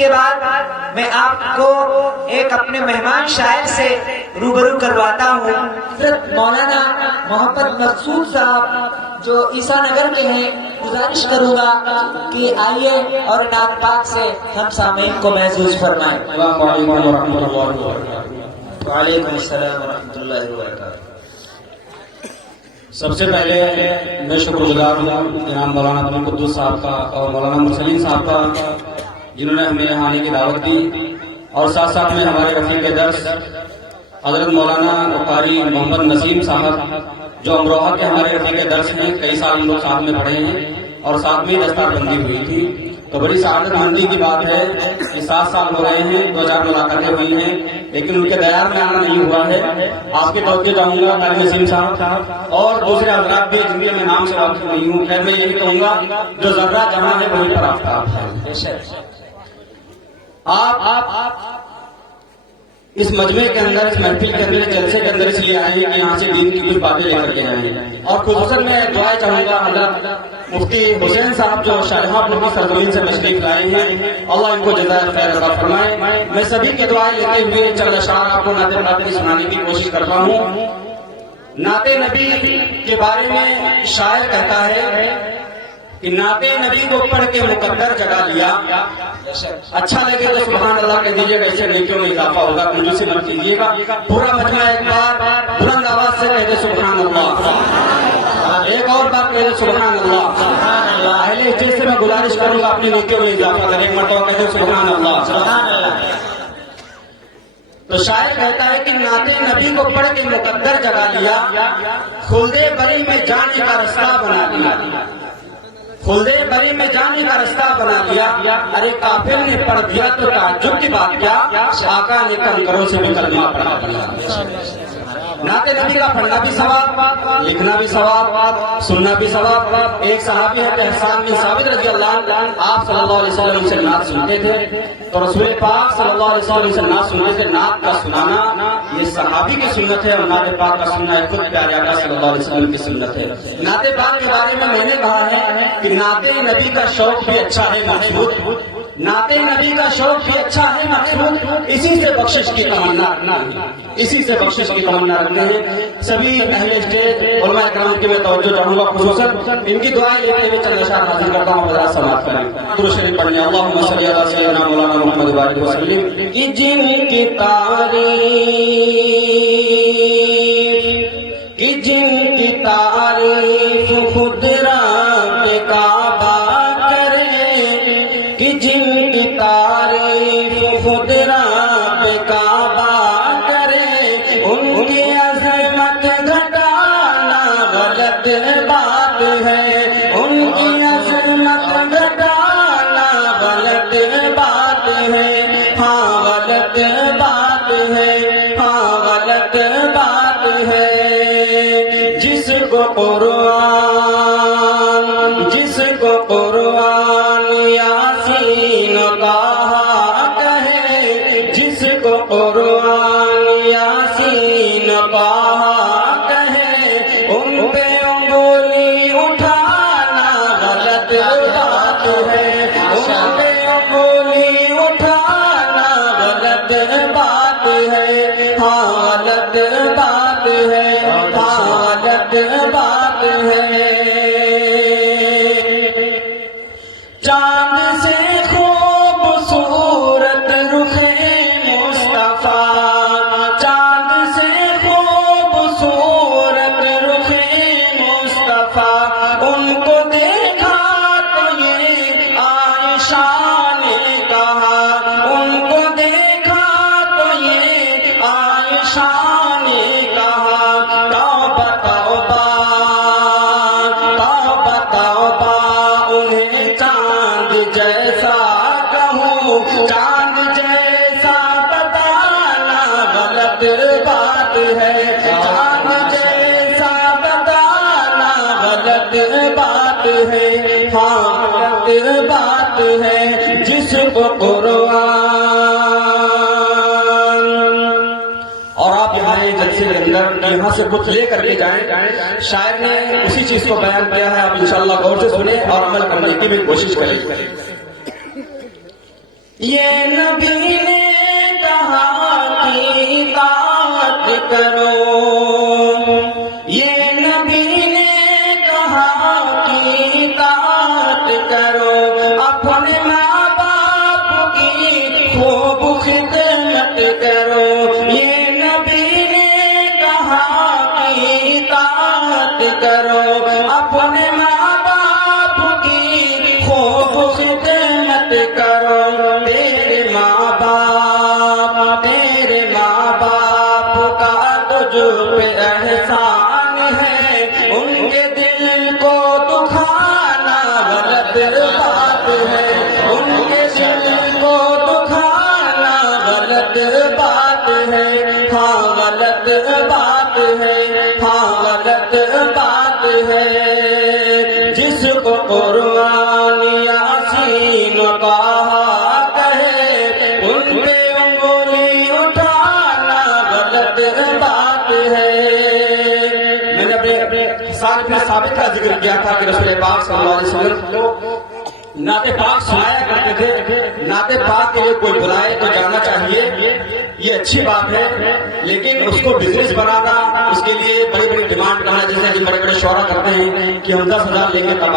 کے بعد میں آپ کو ایک اپنے مہمان شاعر سے روبرو کرواتا ہوں. حضرت مولانا محمد مقصود صاحب جو عیسیٰ نگر کے ہیں، گزارش کروں گا کہ آئیے اور نعت پاک سے ہم سامعین کو محظوظ فرمائیں. السلام علیکم ورحمۃ اللہ وبرکاتہ. وعلیکم السلام ورحمۃ اللہ وبرکاتہ. سب سے پہلے میں شکر گزار ہوں جناب مولانا عبد القدوس صاحب کا اور مولانا مرسلین صاحب کا، جنہوں نے ہمیں یہاں آنے کی دعوت دی، اور ساتھ ساتھ میں ہمارے رفیق درس حضرت مولانا قاری محمد نسیم صاحب جو امروہہ کے ہمارے رفیق درس ہیں. کئی سال ہم لوگ ساتھ میں پڑھے ہیں اور ساتھ میں دستار بندی ہوئی تھی، تو بڑی سعادت مندی کی بات ہے کہ 7 سال ہو رہے ہیں، 2 ملاقاتیں ہوئی ہیں، لیکن ان کے دیار میں آنا نہیں ہوا ہے. آپ کے توجہ چاہوں گا قاری نسیم صاحب اور دوسرے حضرات بھی جن کے میں نام سے واقف نہیں ہوں. خیر میں یہی کہوں گا جو ذرہ جہاں ہے وہیں پر آفتاب ہے. آپ اس مجمع کے اندر، اس محفل کے اندر، جلسے کے اندر اس لیے آئے ہیں کہ یہاں سے دین کی کچھ باتیں لے کر کے جائیں. اور خصوصاً میں دعائیں چاہوں گا حضرت مفتی حسین صاحب جو شاہجہاں پور کی سرزمین سے تشریف لائے ہیں، اللہ ان کو جزائے خیر عطا فرمائے. میں سبھی کی دعائیں لیتے ہوئے چند اشعار آپ کو نعت پاک میں سنانے کی کوشش کرتا ہوں. نعت نبی کے بارے میں شاعر کہتا ہے کہ نعت نبی کو پڑھ کے مقدر جگا لیا. اچھا لگے تو سبحان اللہ کہہ دیجیے گا، اس سے نیکیوں میں اضافہ ہوگا. مجھے سے مت کیجیے گا. پورا مجمع ایک بار بلند آواز سے کہہ دے سبحان اللہ. ایک اور بار کہہ دے سبحان اللہ. اہل اسٹیج سے میں گزارش کروں گا اپنی نیکیوں میں اضافہ کریں. ایک مرتبہ کہہ دے سبحان اللہ. سبحان اللہ. تو شاعر کہتا ہے کہ نعت نبی کو پڑھ کے مقدر جگا لیا، خلد بری میں جانے کا رستہ بنا لیا. خلد بری میں جانے کا رستہ بنا لیا. ارے کافر نے پڑھ دیا تو تعجب کی بات کیا، آقا نے کنکروں سے بھی کلمہ پڑھا دیا. نعت نبی کا پڑھنا بھی ثواب، لکھنا بھی ثواب، سننا بھی ثواب. ایک صحابی ہے احسان بن ثابت رضی اللہ عنہ، آپ صلی اللہ علیہ وسلم سے نعت سنتے تھے تو رسول پاک صلی اللہ علیہ وسلم سے نعت سنتے تھے. نعت کا سنانا یہ صحابی کی سنت ہے، اور نعت پاک کا سننا ہے خود پیارے آقا صلی اللہ علیہ وسلم کی سنت ہے. نعت پاک کے بارے میں نے کہا ہے کہ نعت نبی کا شوق بھی اچھا ہے مقصود، نعت نبی کا شوق بھی اچھا ہے مقصود. اسی سے بخشش کی تمنا، اسی سے بخشش کی تمنا رکھتے ہیں. سبھی اہل اسٹیج علماء کرام کی میں توجہ چاہوں گا، خصوصاً ان کی دعائیں لیتے ہوئے چند اشعار حاصل کرتا ہوں. حضرات سماعت کریں. درود شریف پڑھنے اللہم صلی علی سیدنا مولانا محمد وآلہ وسلم. کہ جن کی تعریف خود رب کعبہ کرے، کہ جن کی تعریف خود رب کعبہ کرے، ان کی عظمت گھٹانا غلط بات ہے. ان کی عظمت گھٹانا غلط بات ہے. ہاں غلط بات ہے، ہاں غلط بات ہے. جس کو قرآن یاسین کہا کہے، جس کو قرآن یاسین کہا کہے، ان پہ انگلی اٹھانا غلط بات ہے. ان پہ انگلی اٹھانا غلط بات ہے. ہاں غلط بات ہے، ہاں غلط بات ہے. چاند سے خوبصورت رخ مصطفیٰ، چاند سے خوبصورت رخ مصطفیٰ، ان کو دیکھا تو یہ عائشہ نے کہا، ان کو دیکھا تو یہ عائشہ نے کہا، توبہ توبہ توبہ توبہ انہیں چاند جیسا کہوں، چاند جیسا بتانا غلط بات ہے. چاند جیسا بتانا غلط بات ہے. ہاں غلط بات ہے. جس کو قرآن، اور آپ یہاں جلسے کے اندر یہاں سے کچھ لے کر کے جائیں. شاعر نے اسی چیز کو بیان کیا ہے. آپ انشاءاللہ غور سے سنیں اور عمل کرنے کی بھی کوشش کریں. یہ نبی نے کہا کہ اطاعت کرو، یہ نبی نے کہا کہ اطاعت کرو، اپنے ماں باپ کی خوب خدمت کرو، یہ نبی نے کہا کہ اطاعت کرو، اپنے ماں باپ کی خوب خدمت کرو، تیرے ماں باپ کا تجھ پہ احسان ہے، ان کے دل کو دکھانا غلط بات ہے، ان کے دل کو دکھانا غلط بات ہے، ہاں غلط بات ہے، ہاں غلط بات ہے، جس کو قرآن یاسین کہا کہے ان پہ انگلی اٹھانا غلط بات ہے۔ میں نے اپنے ثابت کا ذکر کیا تھا کہ رسول پاک صلی اللہ علیہ وسلم نعت پاک سنایا کرتے تھے، نعت پاک کے لیے کوئی بلائے تو جانا چاہیے، یہ اچھی بات ہے، لیکن اس کو بزنس بنانا، اس کے لیے بڑی بڑی ڈیمانڈ کرنا، جیسے کہ بڑے بڑے شعرا کرتے ہیں کہ ہم 10,000 لے کے تب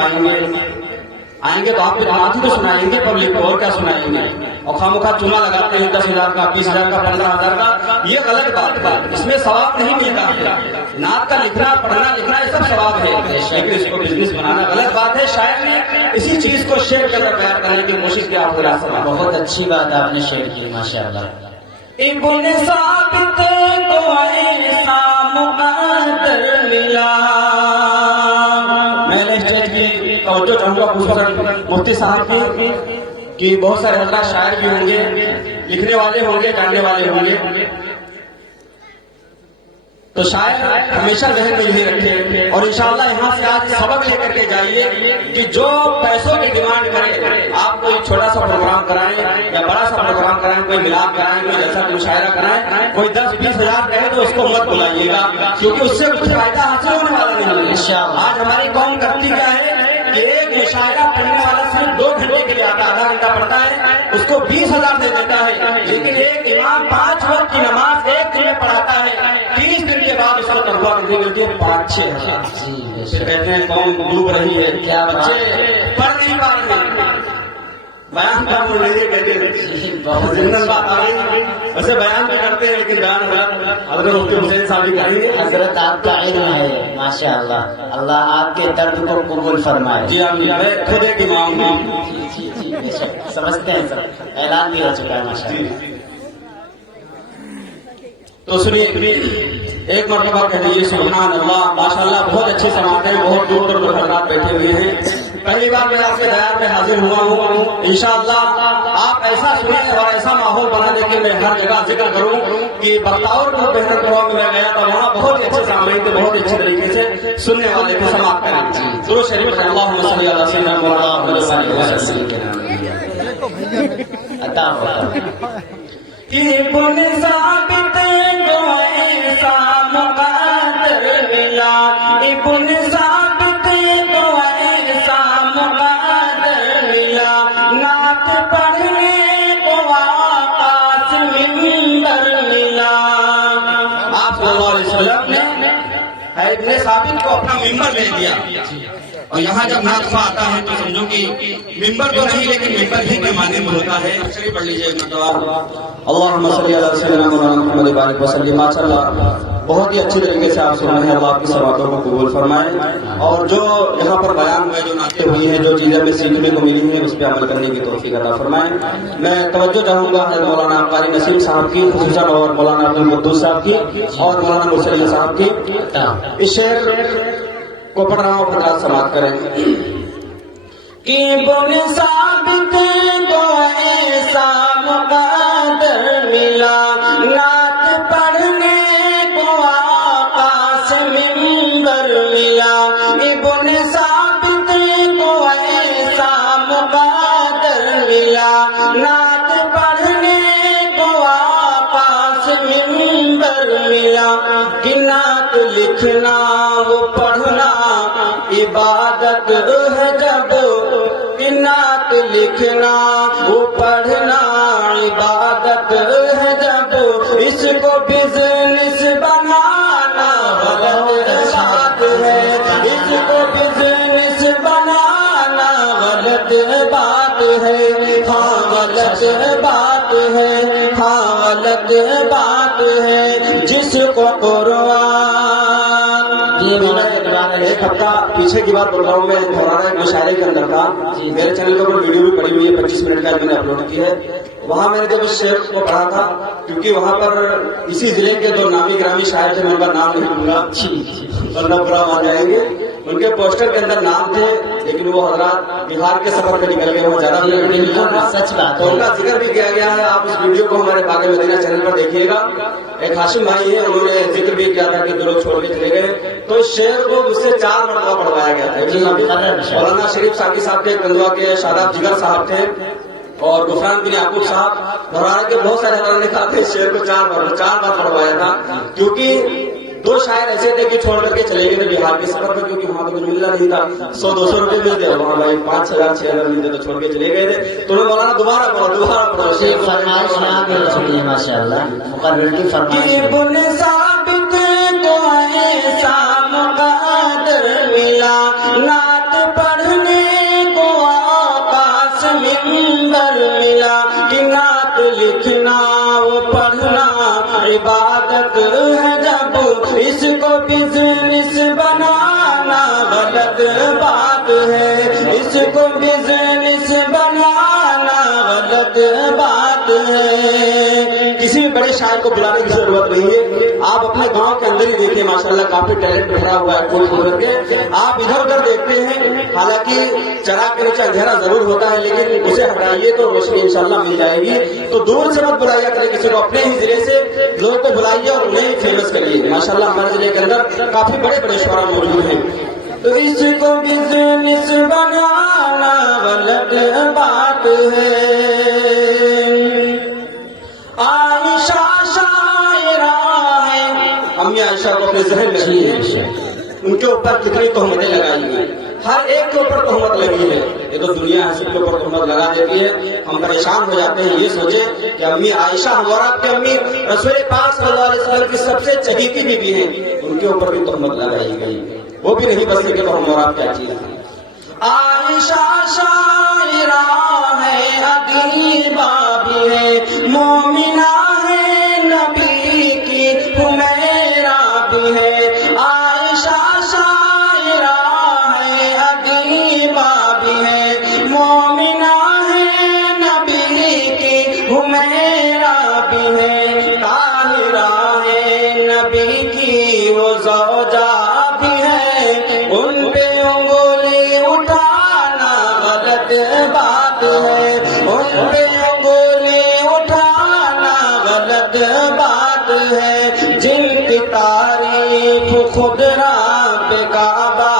آئیں گے تو آپ کو نعت ہی تو سنائیں گے پبلک کو، اور کیا سنائیں گے، اور خواہ چونا لگاتے ہیں 10,000 کا، 20,000 کا، 15,000 کا، یہ غلط بات ہے، اس میں ثواب نہیں ملتا ہے، نعت کا لکھنا پڑھنا لکھنا یہ سب ثواب ہے، لیکن اس کو بزنس بنانا غلط بات ہے۔ شاعر نے اسی چیز کو شیئر کر بیان کرنے کی کوشش کی، آپ بہت اچھی بات آپ نے شیئر کی، ماشاءاللہ۔ ابن ثابت کو ایسا مقدر ملا، میں نے اسٹیج کی توجہ چاہوں گا خصوصاً مفتی صاحب کی کہ بہت سارے حضرات شاعر بھی ہوں گے، لکھنے والے ہوں گے، جاننے والے ہوں گے، تو شاعر ہمیشہ ذہن میں یہی رکھے اور انشاءاللہ یہاں سے آج سبق لے کر کے جائیے کہ جو پیسوں کی ڈیمانڈ کرے، آپ کوئی چھوٹا سا پروگرام کرائیں یا بڑا سا پروگرام کرائیں، کوئی ملاپ کرائیں، کوئی جلسہ مشاعرہ کرائیں، کوئی 10-20 ہزار کہے تو اس کو مت بلائیے گا، کیونکہ اس سے کچھ فائدہ حاصل ہونے والا نہیں ہے۔ آج ہماری قوم کرتی کیا ہے کہ ایک مشاعرہ پڑھنے والا صرف 2 گھنٹے کے لیے آتا، آدھا گھنٹہ پڑھتا ہے، اس کو 20,000 دے دیتا ہے، لیکن ایک امام 5 وقت کی نماز ایک دن میں پڑھاتا ہے، 30 دن کے بعد اس کو تنخواہ کتنی ملتی ہے؟ 5-6 ہزار۔ پھر کہتے ہیں قوم ڈوب رہی ہے، کیا بچے پڑھ نہیں پا رہے ہیں، بیان کرنے لگے کہتے ہیں بہت زندہ بات آ گئی، ویسے بیان بھی کرتے ہیں لیکن بیان حضرت مفتی حسین صاحب بھی کریں گے۔ حضرت آپ کا علم ہے ماشاءاللہ، اللہ آپ کے درد کو قبول فرمائے۔ جی آمین، میں خود ایک امام ہوں۔ جی بے شک سمجھتے ہیں سر، اعلان بھی ہو چکا ہے ماشاءاللہ۔ تو سنیے ایک مرتبہ کہہ دیجیے سبحان اللہ، ماشاءاللہ بہت اچھے سماعت ہیں، بہت دور دور سے حضرات بیٹھے ہوئے ہیں، پہلی بار میں آپ کے دیار میں حاضر ہوا ہوں، انشاءاللہ آپ ایسا سنیں اور ایسا ماحول بنا دیں کہ میں ہر جگہ ذکر کروں کہ بختاور کو بہتر پروگرام میں گیا تو وہاں بہت اچھے سامعین تھے، بہت اچھے طریقے سے سننے والے کو سماعت کریں۔ درود شریف پڑھیں، اللہم صلی علی سیدنا محمد علیہ وسلم۔ عطا ہوگا۔ ابن ثابت کو ایسا مقدر ملا، ابن ثابت کو ایسا مقدر ملا، نعت پڑھنے کو آقا سے منبر ملا۔ آپ صلی اللہ علیہ وسلم نے ابن ثابت کو اپنا منبر لے دیا، اور یہاں جب نعت خواہ آتا ہے تو سمجھو کہ ممبر تو نہیں لیکن ممبر ہی کے معنی میں ہوتا ہے۔ شریف پڑھ لیجیے اللہم صلی علی سیدنا محمد وبارک وسلم۔ ماشاءاللہ بہت ہی اچھی طریقے سے آپ سن رہے ہیں، اللہ آپ کی سماعتوں کو قبول فرمائے، اور جو یہاں پر بیان ہوئے، جو نعتیں ہوئی ہیں، جو چیزیں ہمیں سیکھنے کو ملی ہیں، اس پہ عمل کرنے کی توفیق عطا فرمائے۔ میں توجہ چاہوں گا حضرت مولانا قاری نسیم صاحب کی خصوصاً، اور مولانا عبد القدوس صاحب کی، اور مولانا مرسل صاحب کی۔ اس شعر کو پڑھ رہا ہوں، حضرات سماعت کریں کہ ابن ثابت کو ایسا مقدر ملا، نعت پڑھنے کو آقا سے منبر ملا، ابن ثابت کو ایسا مقدر ملا، نعت پڑھنے کو آقا سے منبر ملا، کہ نعت لکھنا وہ پڑھنا عبادت ہے جب، نعت لکھنا وہ پڑھنا عبادت ہے جب اس کو بزنس بنانا غلط بات ہے، اس کو بزنس بنانا غلط بات ہے، ہاں غلط بات ہے، ہاں غلط بات ہے، جس کو قرآن ایک ہفتہ پیچھے کی بات بول رہا ہوں میں، دہرانا ایک مشاعرے کے اندر تھا، میرے چینل کے اوپر ویڈیو بھی پڑی ہوئی ہے 25 منٹ کا میں نے اپلوڈ کی ہے، وہاں میں نے جب اس شعر کو پڑھا تھا کیونکہ وہاں پر اسی ضلع کے 2 نامی گرامی شاعر تھے، میں ان کا نام نہیں لوں گا ورنہ برا مان جائیں گے، ان کے پوسٹر کے اندر نام تھے لیکن وہ حضرات بہار کے سفر پہ نکل گئے، وہ زیادہ سچ بات تو ان کا ذکر بھی کیا گیا ہے، آپ اس ویڈیو کو ہمارے باغ مدینہ چینل پر دیکھیے گا، ایک ہاشم بھائی ہیں انہوں نے ذکر بھی کیا تھا کہ 2 لوگ چھوڑ کے چلے گئے، تو اس شعر کو مجھ سے 4 مرتبہ پڑھوایا گیا تھا، مولانا شریف ساقی صاحب کے گندوا کے شاداب جگر صاحب تھے اور غفران بن یعقوب صاحب، دہرانا کے بہت سارے حضرات نے کہا تھا اس شعر کو 4 بار پڑھوایا تھا، کیونکہ 2 شاعر ایسے تھے کہ چھوڑ کر کے چلے گئے تھے بہار کے سفر پر، کیونکہ وہاں پہ کچھ ملنا نہیں تھا، 100-200 روپے ملتے، وہاں بھائی 5,000-6,000 ملتے تو چھوڑ کے چلے گئے تھے، تو مولانا دوبارہ پڑھو فرمائش یہاں پہ چھوڑیے ماشاء اللہ، مقرر کی فرمائش ثابت کو ایسا مقدر ملا، نعت پڑھنے کو آقا سے منبر ملا، کہ نعت لکھنا و پڑھنا عبادت ہے جب اس کو بزنس بنانا غلط بات ہے، اس کو بزنس بنانا غلط بات ہے، کسی بھی بڑے شاعر کو بلانے کی ضرورت نہیں ہے، آپ اپنے گاؤں کے اندر ہی دیکھیں ماشاءاللہ کافی ٹیلنٹ بھرا ہوا ہے کوئی خود کے، آپ ادھر ادھر دیکھتے ہیں، حالانکہ چراغ کے نیچے اندھیرا ضرور ہوتا ہے لیکن اسے ہٹائیے تو روشنی انشاءاللہ مل جائے گی، تو دور سے مت بلائیے کرے کسی کو، اپنے ہی ضلع سے لوگوں کو بلائیے اور انہیں فیمس کریے، ماشاءاللہ ہمارے ضلع کے اندر کافی بڑے بڑے شعراء موجود ہیں، تو اس کو بزنس بنانا غلط بات ہے، عائشہ شاعرہ ہے، امی عائشہ کو اپنے ذہن میں رکھیے، ان کے اوپر کتنی تہمتیں لگائی گئی، ہر ایک کے اوپر تہمت لگی ہے، یہ تو دنیا ہے سب کے اوپر تہمت لگا دیتی ہے، ہم پریشان ہو جاتے ہیں، یہ سوچیں کہ امی عائشہ ہمارا آپ کی امی رسول پاک صلی اللہ علیہ وسلم کی سب سے چہیتی بیوی ہیں، ان کے اوپر بھی تہمت لگائی گئی، وہ بھی نہیں بس کہ ہمارا آپ کیا چیز ہے، عائشہ شاعرہ ہے، ادیبہ بھی ہے، مومنہ ہے، نبی کی حمیرہ بھی ہے، عائشہ شاعرہ ہے، ادیبہ بھی ہے، مومنہ ہے، نبی کی حمیرہ بھی ہے، طاہرہ ہے، نبی کی وہ زوجہ بھی ہے، ان پہ انگلی اٹھانا غلط بات ہے، ان پہ انگلی اٹھانا غلط بات ہے، جن کی تعریف خود رب کعبہ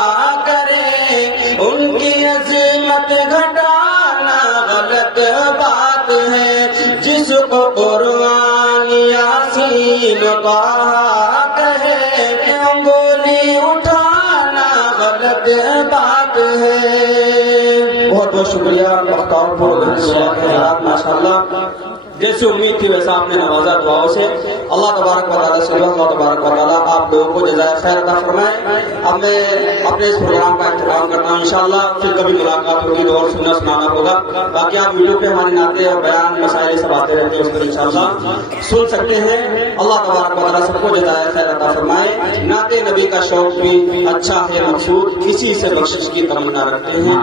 کرے ان کی عظمت گھٹانا غلط بات ہے، جس کو قرآن یاسین کہا کہے انگلی اٹھانا غلط بات ہے، بہت بہت شکریہ مختار ماشاءاللہ، جیسے امید تھی ویسا آپ نے نوازا دعاؤں سے، اللہ تبارک و تعالیٰ سے اللہ تبارک و تعالیٰ آپ لوگوں کو جزائے خیر عطا فرمائے، اب میں اپنے اس پروگرام کا اختتام کرتا ہوں، انشاءاللہ پھر کبھی ملاقات ہوگی تو اور سننا ہوگا، باقی آپ ویڈیو پہ ہماری نعتیں اور بیان مسائل سب آتے رہتے ہیں، اس پر انشاءاللہ سن سکتے ہیں، اللہ تبارک و تعالیٰ سب کو جزائے خیر عطا فرمائے، نعت نبی کا شوق بھی اچھا ہے مقصود، اسی سے بخشش کی تمنا رکھتے ہیں،